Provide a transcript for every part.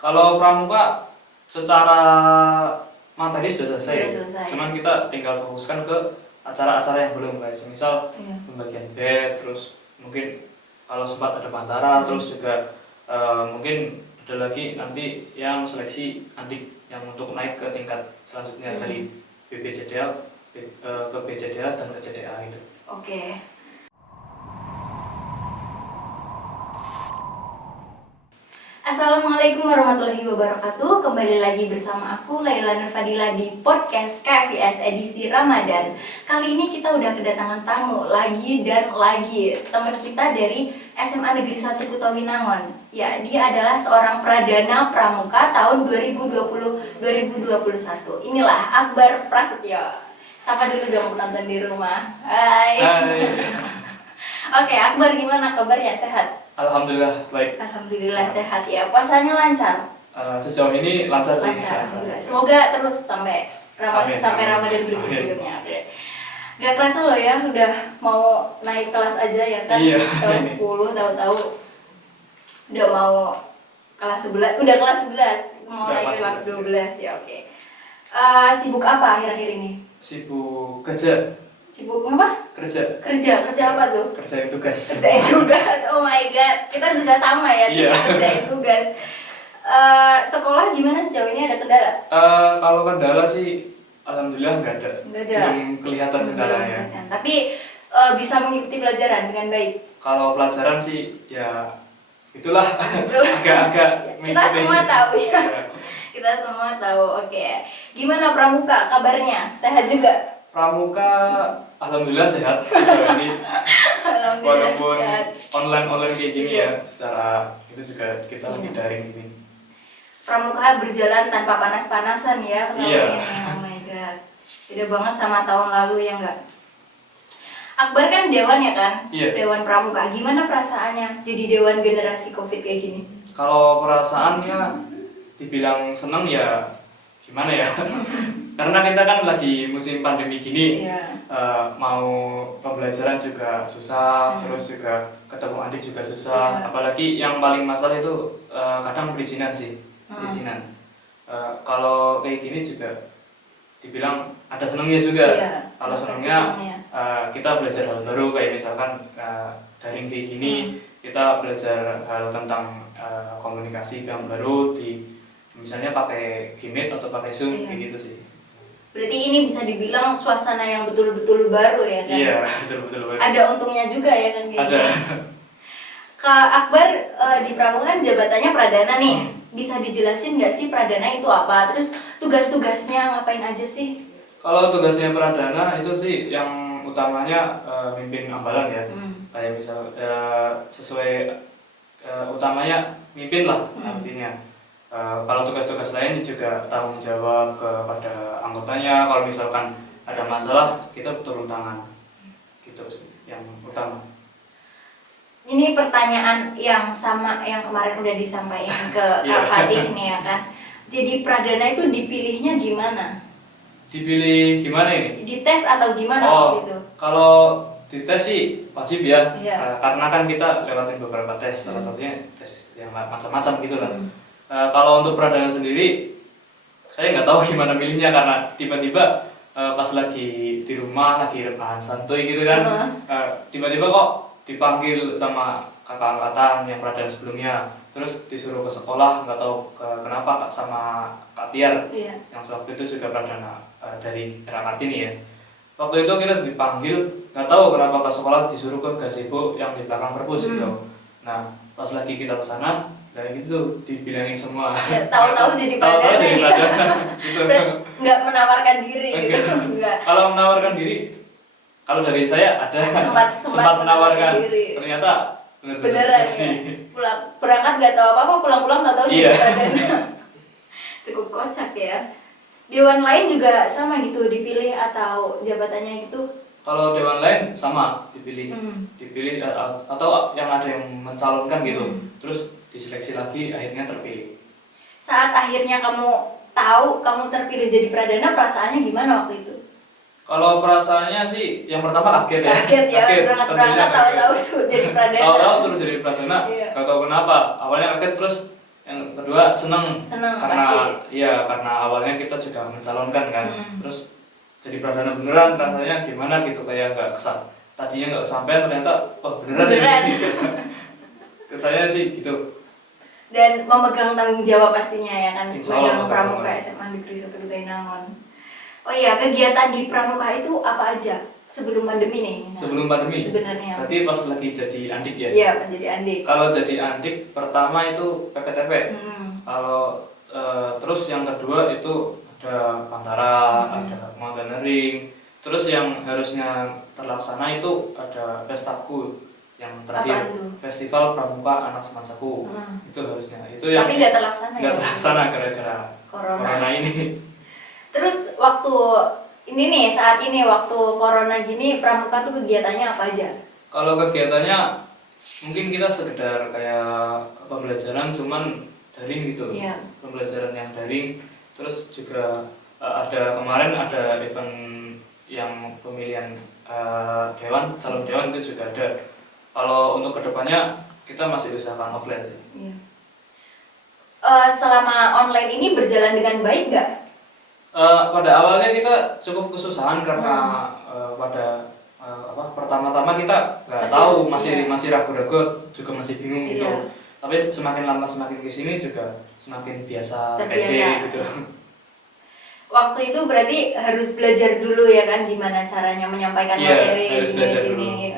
Kalau pramuka secara materi sudah selesai. Sudah selesai. Cuman kita tinggal fokuskan ke acara-acara yang belum guys. Misal pembagian bed, terus mungkin kalau sempat ada bantara, terus juga mungkin ada lagi nanti yang seleksi nanti yang untuk naik ke tingkat selanjutnya dari BPJDA ke BCDA dan ke CDA itu. Oke. Assalamualaikum warahmatullahi wabarakatuh. Kembali lagi bersama aku Laila Nurfadila di podcast KFIS edisi Ramadan. Kali ini kita udah kedatangan tamu lagi dan lagi, teman kita dari SMA Negeri 1 Kutawinangon. Ya, dia adalah seorang pradana pramuka tahun 2020-2021. Inilah Akbar Prasetyo. Sapa dulu dong penonton di rumah. Hai. Oke, Akbar gimana kabarnya? Sehat? Alhamdulillah baik. Alhamdulillah sehat ya. Puasanya lancar? Sejauh ini lancar sih. Lancar. Semoga terus sampai Ramadan berikutnya. Oke. Gak kerasa loh ya, udah mau naik kelas aja ya kan? Iya. Kelas 10 tahu-tahu udah mau kelas 11, udah kelas 11, mau naik kelas 12 ya. Oke. Sibuk apa akhir-akhir ini? Sibuk kerja. Sibuk apa? Kerja Kerja apa tuh? Kerjain tugas. Kerjain tugas, oh my god, kita juga sama ya, Iya. Kerjain tugas. Sekolah gimana sejauh ini, ada kendala? Kalau kendala sih, alhamdulillah nggak ada. Belum kelihatan kendalanya. Tapi bisa mengikuti pelajaran dengan baik. Kalau pelajaran sih, ya itulah agak-agak. Kita semua tahu ya. Kita semua tahu. Oke. Gimana pramuka? Kabarnya sehat juga? Pramuka, alhamdulillah sehat sejauh ini. Alhamdulillah Walaupun sehat. online kayak gini ya, secara itu juga kita lagi daring ini. Pramuka berjalan tanpa panas-panasan ya tahun Iya. ini. Oh my god. Beda banget sama tahun lalu ya enggak? Akbar kan dewan ya kan? Iya. Dewan pramuka. Gimana perasaannya jadi dewan generasi Covid kayak gini? Kalau perasaannya dibilang seneng ya gimana ya? Karena kita kan lagi musim pandemi gini, Iya. mau pembelajaran juga susah, terus juga ketemu adik juga susah. Iya. Apalagi yang paling masalah itu kadang perizinan sih, perizinan. Kalau kayak gini juga dibilang ada senengnya juga. Iya. Kalau senengnya kita belajar hal baru, kayak misalkan daring kayak gini, kita belajar hal tentang komunikasi yang baru di misalnya pakai Gmeet atau pakai Zoom, kayak gitu sih. Berarti ini bisa dibilang suasana yang betul-betul baru ya kan? Iya, betul-betul baru. Ada untungnya juga ya kan? Ada. Kak Akbar di pramuka kan jabatannya pradana nih. Bisa dijelasin nggak sih pradana itu apa? Terus tugas-tugasnya ngapain aja sih? Kalau tugasnya pradana itu sih yang utamanya mimpin ambalan ya. Kayak misal sesuai utamanya mimpin lah artinya. Kalau tugas-tugas lain juga tanggung jawab kepada anggotanya. Kalau misalkan ada masalah kita turun tangan, gitu sih yang utama. Ini pertanyaan yang sama yang kemarin udah disampaikan ke Kak Fatih nih ya kan. Jadi pradana itu dipilihnya gimana? Dipilih gimana ini? Dites atau gimana waktu itu? Kalau dites sih wajib ya. Iya. Karena kan kita lewatin beberapa tes, salah satunya tes yang macam-macam gitu lah. Kalau untuk pradana sendiri, saya nggak tahu gimana milihnya karena tiba-tiba pas lagi di rumah lagi rebahan santuy gitu kan, tiba-tiba kok dipanggil sama kakak angkatan yang pradana sebelumnya, terus disuruh ke sekolah, nggak tahu kenapa sama Kak Tiar, yang waktu itu juga pradana dari era Kartini ya. Waktu itu kita dipanggil, nggak tahu kenapa ke sekolah disuruh ke gazebo yang di belakang perpus gitu. Nah pas lagi kita ke sana, kayak gitu dibilangin semua. Ya, tahu-tahu jadi pradana. Tahu-tahu jadi pradana. Gitu. Nggak menawarkan diri gitu. Enggak. Kalau menawarkan diri, kalau dari saya ada sempat menawarkan diri. Ternyata beneran ya. Berangkat nggak tahu apa-apa, pulang-pulang nggak tahu jadi pradana. Cukup kocak ya. Dewan lain juga sama gitu dipilih atau jabatannya gitu? Kalau dewan lain sama dipilih atau yang ada yang mencalonkan gitu, terus diseleksi lagi akhirnya terpilih. Saat akhirnya kamu tahu kamu terpilih jadi pradana, perasaannya gimana waktu itu? Kalau perasaannya sih yang pertama kaget ya. Kaget ya, berangkat tahu-tahu suruh jadi pradana. Tahu-tahu suruh jadi pradana, Iya. nggak tahu kenapa. Awalnya kaget terus Yang kedua seneng karena pasti. karena awalnya kita juga mencalonkan kan. Terus jadi perdana beneran rasanya gimana gitu, kayak nggak tadinya nggak kesampaian ternyata beneran. Ya. Ke saya sih gitu. Dan memegang tanggung jawab pastinya ya kan, memegang Insyaallah, Pramuka SMA Negeri 1 Gutainangon. Oh iya, kegiatan di Pramuka itu apa aja sebelum pandemi nih? Sebelum pandemi? Sebenarnya. Berarti pas lagi jadi andik ya? Iya, pas jadi andik. Kalau jadi andik pertama itu PPTP. Kalau terus yang kedua itu ada Pantara, ada mountaineering. Terus yang harusnya terlaksana itu ada Pestaku yang terakhir, Festival Pramuka Anak Semansaku. Itu harusnya. Itu yang tapi nggak terlaksana ya? Nggak terlaksana gara-gara corona ini. Terus waktu ini nih, saat ini waktu corona gini, Pramuka tuh kegiatannya apa aja? Kalau kegiatannya mungkin kita sekedar kayak pembelajaran cuman daring gitu. Iya. Pembelajaran yang daring. Terus juga kemarin ada event yang pemilihan calon dewan itu juga ada. Kalau untuk kedepannya kita masih usahakan offline sih. Iya. Selama online ini berjalan dengan baik nggak? Pada awalnya kita cukup kesusahan karena pertama-tama kita nggak tahu, masih ragu-ragu, juga masih bingung gitu. Tapi semakin lama semakin kesini juga semakin biasa, pede gitu. Waktu itu berarti harus belajar dulu ya kan, gimana caranya menyampaikan materi gini.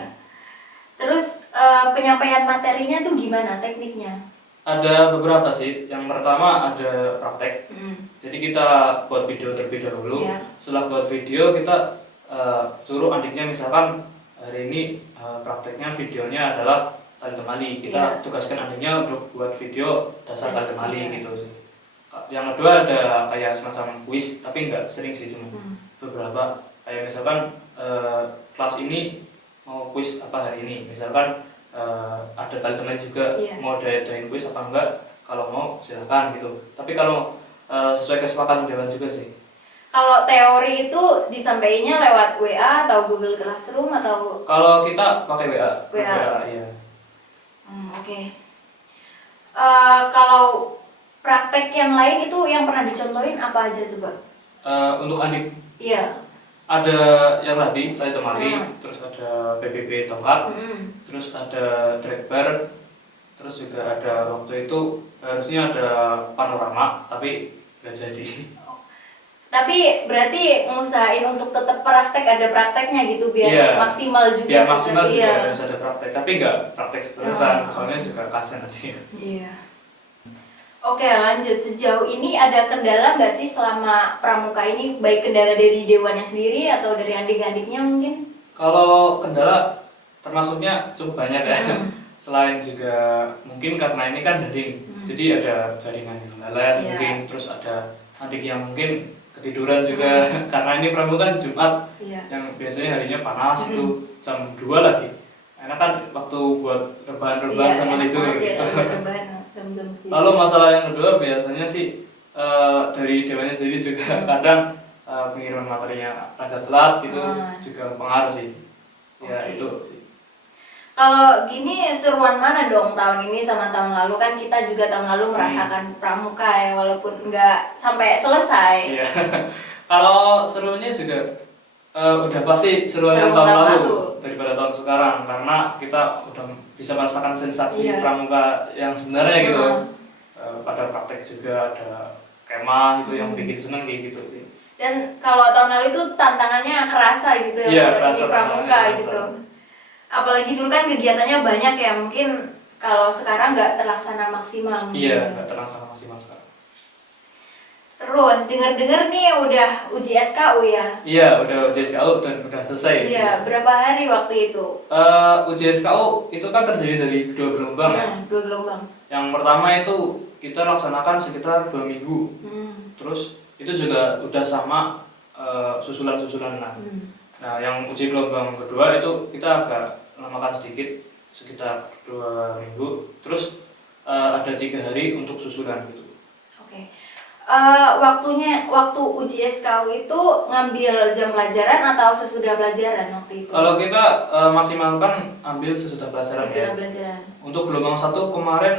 Terus penyampaian materinya tuh gimana tekniknya? Ada beberapa sih. Yang pertama ada praktek. Jadi kita buat video terlebih dahulu. Setelah buat video kita suruh adiknya, misalkan hari ini prakteknya videonya adalah tali temali. Kita tugaskan adiknya untuk buat video dasar tali temali gitu sih. Yang kedua ada kayak semacam kuis, tapi nggak sering sih, cuma beberapa. Kayak misalkan kelas ini mau kuis apa hari ini, misalkan ada tali temali juga, mau dain kuis apa enggak, kalau mau silakan gitu. Tapi kalau sesuai kesepakatan dewan juga sih. Kalau teori itu disampaikannya lewat WA atau Google Classroom atau? Kalau kita pakai WA. Iya. Oke. Kalau praktek yang lain itu yang pernah dicontohin apa aja coba? Untuk adik? Iya. Ada yang tadi tali temali, terus ada PBB tongkat, terus ada drag bar, terus juga ada waktu itu harusnya ada panorama tapi nggak jadi. Tapi berarti ngusahain untuk tetap ada prakteknya gitu biar maksimal juga. Biar maksimal juga harus ada praktek, tapi nggak praktek terusan, soalnya juga kasian nanti. Iya. Oke, lanjut. Sejauh ini ada kendala nggak sih selama Pramuka ini, baik kendala dari dewannya sendiri atau dari adik-adiknya mungkin? Kalau kendala termasuknya cukup banyak ya. Selain juga mungkin karena ini kan daring, jadi ada jaringan yang lelet mungkin, terus ada adik yang mungkin ketiduran juga karena ini Pramuka kan Jumat, yang biasanya harinya panas itu jam 2 lagi. Enak kan waktu buat rebahan sama tidur gitu. Lalu masalah yang kedua biasanya sih dari dewannya sendiri juga kadang pengiriman materinya agak telat gitu, juga pengaruh sih. Ya itu. Kalau gini seruan mana dong tahun ini sama tahun lalu? Kan kita juga tahun lalu merasakan Pramuka ya, walaupun nggak sampai selesai. Iya. Kalau serunya juga udah pasti seruan yang tahun lalu daripada tahun sekarang, karena kita udah bisa merasakan sensasi Pramuka yang sebenarnya gitu. Pada praktek juga ada kemah gitu yang bikin seneng kayak gitu sih. Dan kalau tahun lalu itu tantangannya kerasa gitu ya, di Pramuka gitu. Apalagi dulu kan kegiatannya banyak ya, mungkin kalau sekarang nggak terlaksana maksimal. Iya, nggak terlaksana maksimal sekarang. Terus dengar-dengar nih udah uji SKU ya? Iya, udah uji SKU dan udah selesai. Iya, berapa hari waktu itu? Uji SKU itu kan terdiri dari 2 gelombang ya? 2 gelombang. Yang pertama itu kita laksanakan sekitar 2 minggu. Terus itu juga udah sama susulan-susulan. Nah, yang uji gelombang kedua itu kita agak lamakan sedikit, sekitar 2 minggu. Terus ada 3 hari untuk susulan gitu. Oke. Waktu uji SKU itu ngambil jam pelajaran atau sesudah pelajaran waktu itu? Kalau kita maksimalkan ambil sesudah pelajaran ya. Sesudah pelajaran. Untuk gelombang 1 kemarin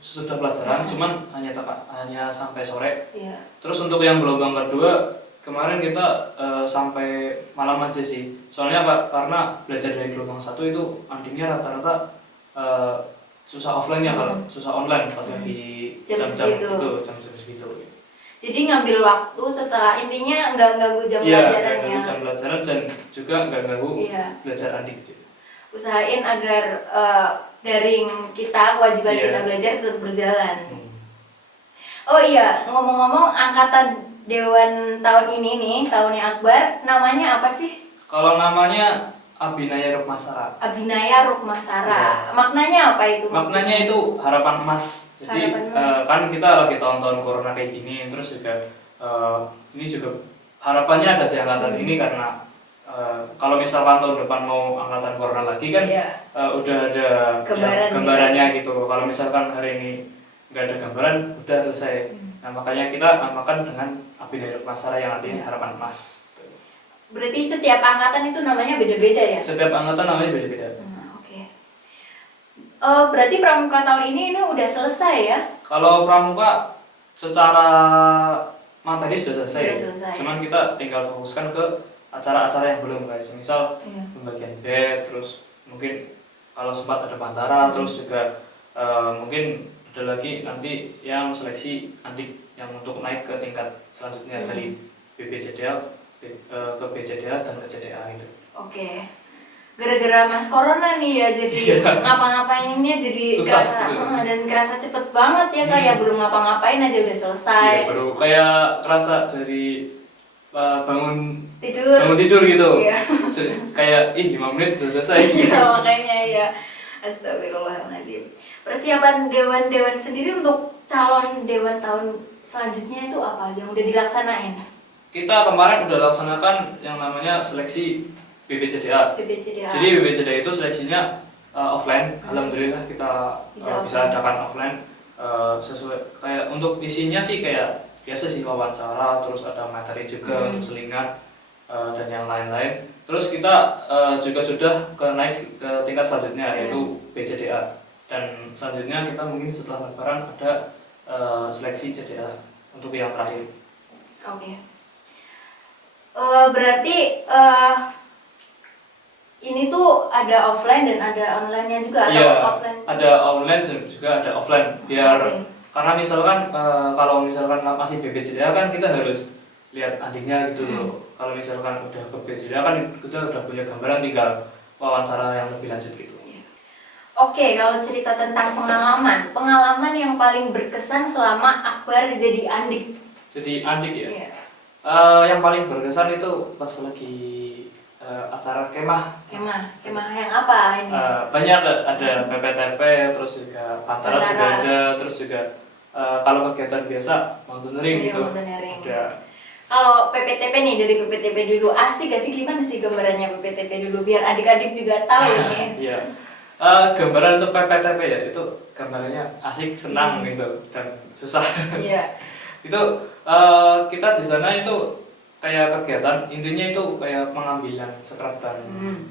sesudah pelajaran, cuman hanya sampai sore. Iya. Terus untuk yang gelombang kedua kemarin kita sampai malam aja sih. Soalnya apa? Karena belajar dari gelombang 1 itu andingnya rata-rata susah offline ya, kalau susah online pas lagi jam-jam segitu. Jadi ngambil waktu setelah, intinya nggak ganggu jam pelajaran ya. Iya, jam pelajaran dan juga nggak ganggu belajar adik. Usahain agar daring kita, kewajiban kita belajar tetap berjalan. Oh iya, ngomong-ngomong angkatan Dewan tahun ini nih, tahunnya Akbar, namanya apa sih? Kalau namanya Abhinaya Rukmasara. Abhinaya Rukmasara. Ya. Maknanya apa itu? Maknanya itu harapan emas. Jadi kan kita lagi tahun-tahun corona kayak gini, terus juga ini juga harapannya ada di angkatan ini karena kalau misalkan tahun depan mau angkatan corona lagi kan udah ada gambarannya gitu. Kalau misalkan hari ini nggak ada gambaran, udah selesai. Nah makanya kita namakan dengan Abhinaya Rukmasara yang artinya harapan emas. Berarti setiap angkatan itu namanya beda-beda ya? Setiap angkatan namanya beda-beda. Oke. Berarti pramuka tahun ini udah selesai ya? Kalau pramuka secara materi sudah selesai. Cuman kita tinggal fokuskan ke acara-acara yang belum guys. Misal pembagian bed, terus mungkin kalau sempat ada bantara, terus juga mungkin ada lagi nanti yang seleksi adik yang untuk naik ke tingkat selanjutnya dari BPJDA ke BCDA dan ke CDA gitu. Oke. Gara-gara Mas Corona nih ya, jadi ngapa-ngapainnya jadi susah kerasa gitu. Dan kerasa cepet banget ya, kayak belum ngapa-ngapain aja udah selesai. Iya, baru kayak kerasa dari bangun tidur gitu. Iya. Kayak 5 menit udah selesai. Iya, makanya ya. Astagfirullahaladzim. Persiapan dewan-dewan sendiri untuk calon dewan tahun selanjutnya itu apa yang udah dilaksanain? Kita kemarin udah laksanakan yang namanya seleksi BPJDA. Jadi BPJDA itu seleksinya offline. Alhamdulillah kita bisa adakan offline sesuai kayak untuk isinya sih kayak biasa sih, wawancara, terus ada materi juga untuk selingan dan yang lain-lain. Terus kita juga sudah naik ke tingkat selanjutnya yaitu BCDA, dan selanjutnya kita mungkin setelah lebaran ada seleksi CDA untuk yang terakhir. Oke. Berarti ini tuh ada offline dan ada online-nya juga atau offline? Ada online juga ada offline. Biar karena misalkan kalau misalkan masih BPJDA kan kita harus lihat adiknya gitu loh. Kalau misalkan udah ke BPJDA kan kita udah punya gambaran, tinggal wawancara yang lebih lanjut gitu. Oke, kalau cerita tentang pengalaman yang paling berkesan selama Akbar jadi andik. Jadi andik ya? Iya. Yang paling berkesan itu pas lagi acara kemah. Kemah yang apa ini? Banyak ada PPTP, terus juga bantara juga ada, terus juga kalau kegiatan biasa mountaineering gitu. Ada. Kalau PPTP nih, dari PPTP dulu, asik gak sih, gimana sih gambarannya PPTP dulu biar adik-adik juga tahu nih? Iya. Gambaran untuk PPTP ya itu gambarannya asik, senang gitu dan susah. Iya. Itu kita di sana itu kayak kegiatan intinya itu kayak pengambilan scrap dan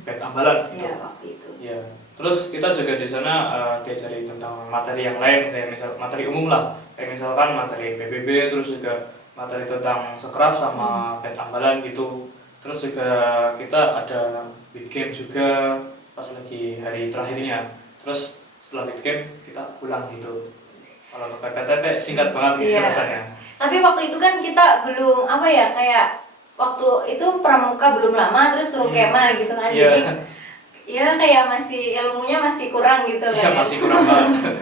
bed ambalan gitu. Iya, waktu itu. Iya. Terus kita juga di sana diajari tentang materi yang lain, kayak misal materi umum lah, kayak misalkan materi PBB, terus juga materi tentang scrap sama bed ambalan gitu. Terus juga kita ada beat game juga pas lagi hari terakhirnya. Terus setelah beat game kita pulang gitu. Kalau untuk PPTP singkat banget sih rasanya. Tapi waktu itu kan kita belum kayak waktu itu pramuka belum lama, terus suruh kemah gitu kan. Jadi ya kayak masih ilmunya masih kurang gitu kan. Iya, masih kurang banget.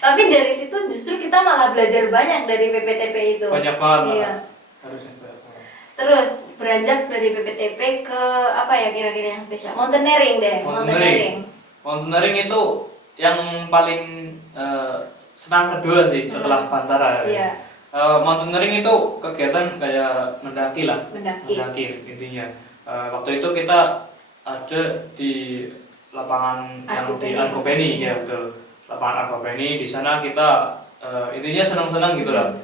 Tapi dari situ justru kita malah belajar banyak dari PPTP itu. Banyak banget. Iya. Harusnya. Terus beranjak dari PPTP ke apa ya kira-kira yang spesial? Mountaineering deh. Mountaineering itu yang paling senang kedua sih setelah bantara. Iya. Mountaineering itu kegiatan kayak mendaki lah. Mendaki intinya. Waktu itu kita ada di lapangan yang di Arkopeni ya betul. Lapangan Arkopeni, di sana kita intinya senang-senang gitu lah.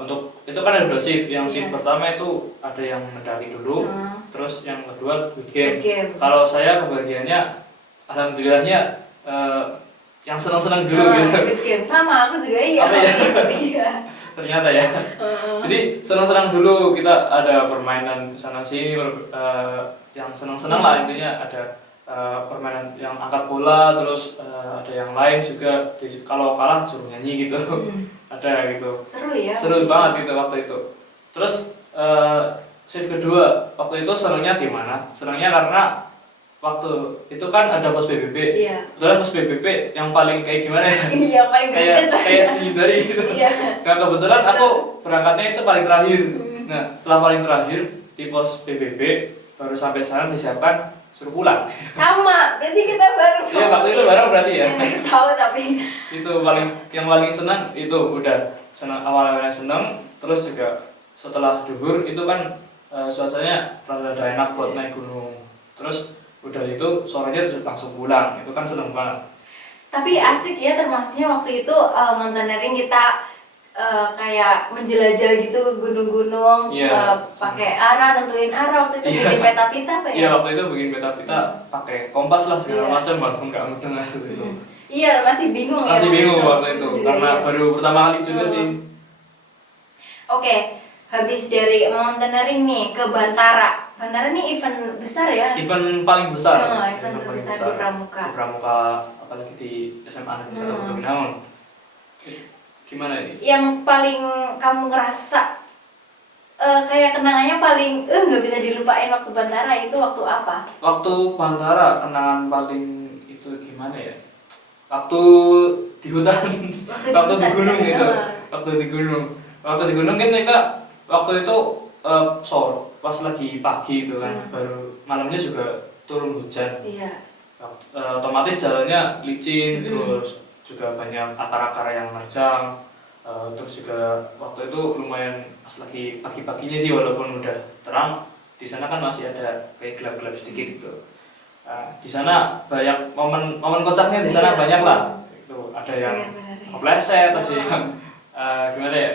Untuk itu kan ada 2 shift, yang shift pertama itu ada yang mendaki dulu, terus yang kedua good game. Kalau saya kebagiannya alhamdulillahnya yang senang-senang dulu gitu. Good game sama aku juga iya. Iya. Ternyata ya. Jadi senang-senang dulu, kita ada permainan sana sini yang senang-senang lah, intinya ada permainan yang angkat bola, terus ada yang lain juga, kalau kalah suruh nyanyi gitu. Ada gitu. Seru ya. Seru banget gitu waktu itu. Terus shift kedua waktu itu senangnya gimana? Senangnya karena waktu itu kan ada pos PBB. Iya. Kebetulan pos PBB yang paling kayak gimana ya? Iya, paling greget lah. Kayak dihindari gitu. Iya. Nah kebetulan aku berangkatnya itu paling terakhir. Nah setelah paling terakhir di pos PBB baru sampai sana disiapkan suruh pulang. Sama, berarti kita bareng. Iya waktu itu bareng berarti ya. Nggak tahu tapi. Itu yang paling senang itu udah senang, awalnya senang, terus juga setelah duhur itu kan suasananya rada enak buat naik gunung. Terus udah itu sorenya langsung pulang, itu kan seneng banget. Tapi asik ya, termasuknya waktu itu mountaineering kita kayak menjelajah gitu gunung-gunung, pakai arah, nentuin arah waktu itu, bikin peta pita apa ya? Iya waktu itu bikin peta pita pakai kompas lah segala macam, walaupun nggak mudeng lah gitu. Iya masih bingung ya. Masih bingung waktu itu karena iya. baru pertama kali juga sih. Oke, habis dari mountaineering nih ke Bantara. Bantara nih event besar ya? Event paling besar. Event terbesar di Pramuka. Di Pramuka, apalagi di SMA Negeri 1 Bendungan. Gimana ini? Yang paling kamu ngerasa kayak kenangannya paling nggak bisa dilupain waktu Bantara itu waktu apa? Waktu Bantara kenangan paling itu gimana ya? Waktu di hutan. Waktu di gunung itu. Waktu di gunung kan kita waktu itu sore pas lagi pagi itu kan, baru malamnya juga turun hujan. Iya. Otomatis jalannya licin, terus juga banyak akar-akar yang menerjang, terus juga waktu itu lumayan pas lagi pagi-paginya sih, walaupun udah terang di sana kan masih ada kayak gelap-gelap sedikit gitu. Di sana banyak momen kocaknya, di sana banyak lah. Itu ada yang kepleset, ada yang gimana ya,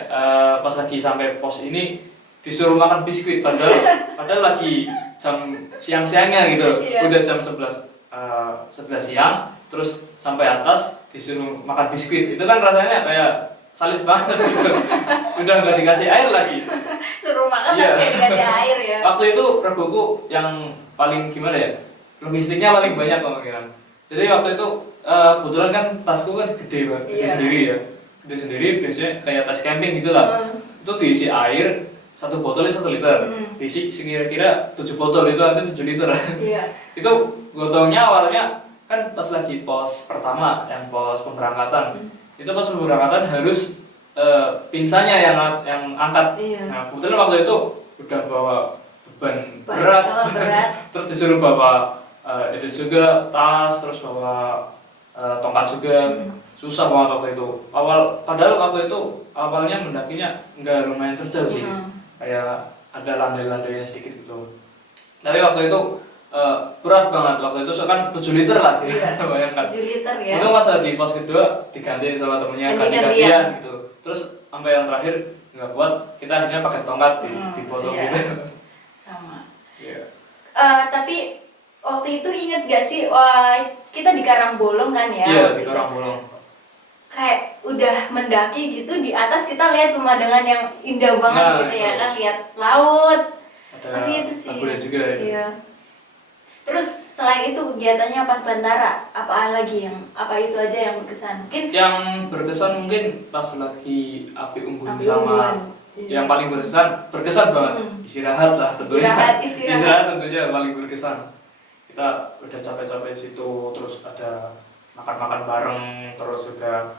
pas lagi sampai pos ini disuruh makan biskuit, padahal lagi jam siang-siangnya gitu. Udah jam 11 siang, terus sampai atas disuruh makan biskuit, itu kan rasanya kayak salib banget gitu. Udah nggak dikasih air lagi, suruh makan tapi nggak dikasih air ya. Waktu itu reguku yang paling gimana ya, logistiknya paling banyak kemungkinan. Jadi waktu itu kebetulan kan tasku kan gede banget, gede sendiri biasanya kayak tas camping gitulah. Itu diisi air 1 botolnya 1 liter, diisi kira-kira 7 botol, itu artinya 7 liter. Itu gotongnya awalnya kan pas lagi pos pertama, yang pos pemberangkatan. Itu pos pemberangkatan harus pinsanya yang angkat. Nah kebetulan waktu itu udah bawa beban berat. Terus disuruh bawa itu juga tas, terus bawa tongkat juga. Susah banget waktu itu. Padahal waktu itu awalnya mendakinya nggak lumayan terjal sih. Kayak ada landai-landainya sedikit gitu. Tapi waktu itu berat banget, waktu itu kan 7 liter lah gitu. Bayangkan 7 liter ya. Itu pas di pos kedua diganti sama temennya, ganti-gantian gitu. Terus sampai yang terakhir nggak kuat, kita akhirnya pakai tongkat dipotong gitu. Sama. Iya. Tapi waktu itu inget gak sih, kita di Karangbolong kan ya? Iya, di Karangbolong. Kayak udah mendaki gitu, di atas kita lihat pemandangan yang indah banget gitu ya kan, lihat laut. Tapi itu sih. Aku lihat juga ya. Iya. Terus selain itu kegiatannya pas Bantara, apa lagi apa itu aja yang berkesan? Mungkin yang berkesan mungkin pas lagi api unggun sama yang paling berkesan banget istirahat lah tentunya. Istirahat tentunya paling berkesan. Kita udah capek-capek di situ, terus ada makan-makan bareng, terus juga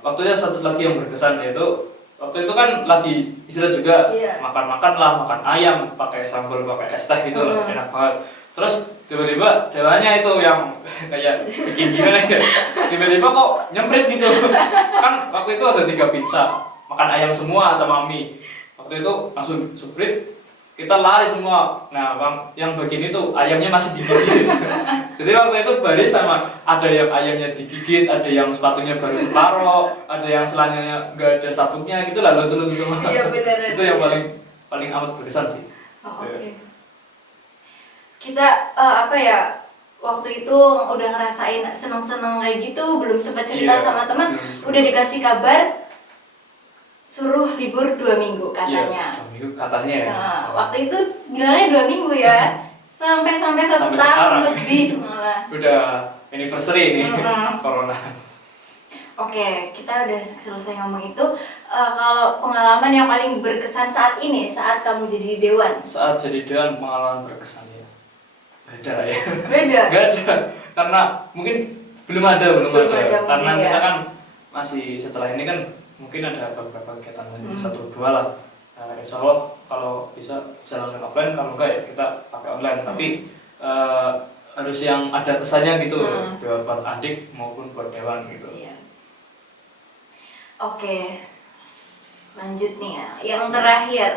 waktunya satu lagi yang berkesan yaitu waktu itu kan lagi istirahat juga, makan-makan lah, makan ayam pakai sambal, pakai es teh gitu, enak banget. Terus tiba-tiba dewanya itu yang kayak bikin gimana ya, tiba-tiba kok nyemprit gitu. Kan waktu itu ada 3 pinsa, makan ayam semua sama mie. Waktu itu langsung nyemprit, kita lari semua. Nah, yang bagian itu ayamnya masih digigit. Jadi waktu itu baris sama ada yang ayamnya digigit, ada yang sepatunya baru separuh, ada yang celananya nggak ada sabuknya gitu lah, lucu-lucu semua. Iya benar. Itu yang paling amat berkesan sih. Oh, oke. Kita waktu itu udah ngerasain seneng-seneng kayak gitu, belum sempat cerita sama teman, udah dikasih kabar suruh libur 2 minggu katanya. 2 minggu katanya ya. Nah, waktu itu bilangnya 2 minggu ya, sampai 1 tahun lebih malah. Udah anniversary ini corona. Oke, kita udah selesai ngomong itu. Kalau pengalaman yang paling berkesan saat ini, saat kamu jadi dewan? Saat jadi dewan pengalaman berkesan ya. Gak ada ya. Beda. Gak ada, karena mungkin belum ada. Karena kita kan masih setelah ini kan mungkin ada beberapa kegiatan lagi 1-2 lah. Insya Allah kalau bisa jalankan offline, kalau enggak ya kita pakai online. Tapi harus yang ada pesannya gitu, buat adik maupun buat dewan gitu. Iya. Oke, lanjut nih ya. Yang terakhir,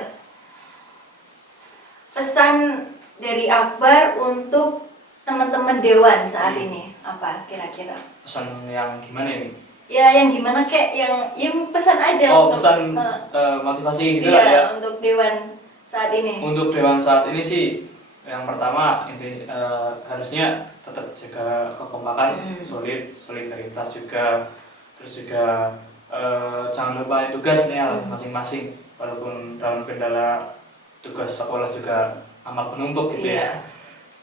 pesan dari Akbar untuk teman-teman dewan saat ini apa kira-kira? Pesan yang gimana ini? Ya yang gimana kek, yang pesan aja. Untuk pesan motivasi gitu iya, lah ya. Untuk dewan saat ini. Untuk dewan saat ini sih yang pertama harusnya tetap jaga kekompakan, solidaritas juga, terus juga jangan lupa tugas nih masing-masing, walaupun dalam kendala tugas sekolah juga amat menumpuk gitu ya.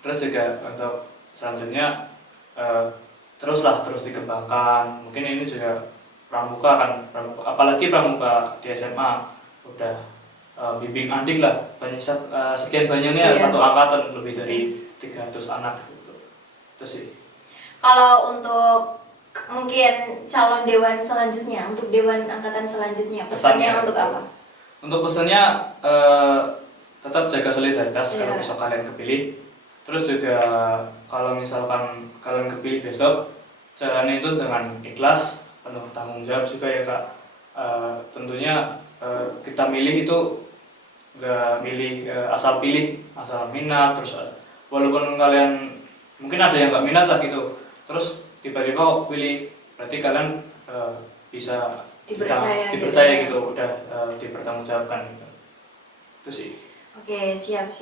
Terus juga untuk selanjutnya terus dikembangkan. Mungkin ini juga pramuka, apalagi pramuka di SMA udah bimbing adik lah, banyak sekian banyaknya satu angkatan lebih dari 300 anak gitu. Itu sih. Kalau untuk mungkin calon dewan selanjutnya, untuk dewan angkatan selanjutnya, pesannya untuk apa? Untuk pesannya tetap jaga solidaritas kalau besok kalian kepilih. Terus juga kalau misalkan kalian kepilih besok, jalani itu dengan ikhlas, penuh tanggung jawab juga ya Kak. Tentunya kita milih itu nggak milih asal pilih, asal minat. Terus walaupun kalian mungkin ada yang nggak minat lah gitu, terus tiba-tiba pilih, berarti kalian bisa dipercaya gitu, udah dipertanggungjawabkan gitu. Itu sih. Oke, siap.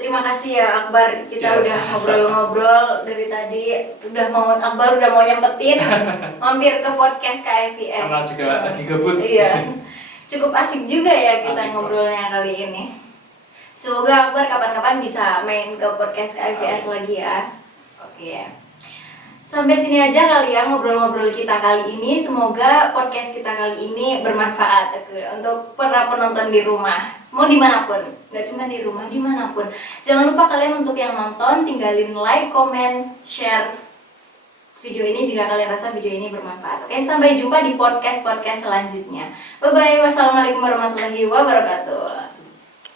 Terima kasih ya Akbar, kita udah ngobrol-ngobrol dari tadi. Akbar udah mau nyempetin mampir ke podcast KFVS. Karena juga lagi gabut. Iya. Cukup asik juga ya kita ngobrolnya kali ini. Semoga Akbar kapan-kapan bisa main ke podcast KFVS lagi ya. Oke. Sampai sini aja kali ya ngobrol-ngobrol kita kali ini. Semoga podcast kita kali ini bermanfaat untuk para penonton di rumah. Mau dimanapun, nggak cuma di rumah, dimanapun. Jangan lupa kalian untuk yang nonton, tinggalin like, comment, share video ini jika kalian rasa video ini bermanfaat. Oke, sampai jumpa di podcast-podcast selanjutnya. Bye-bye, wassalamualaikum warahmatullahi wabarakatuh.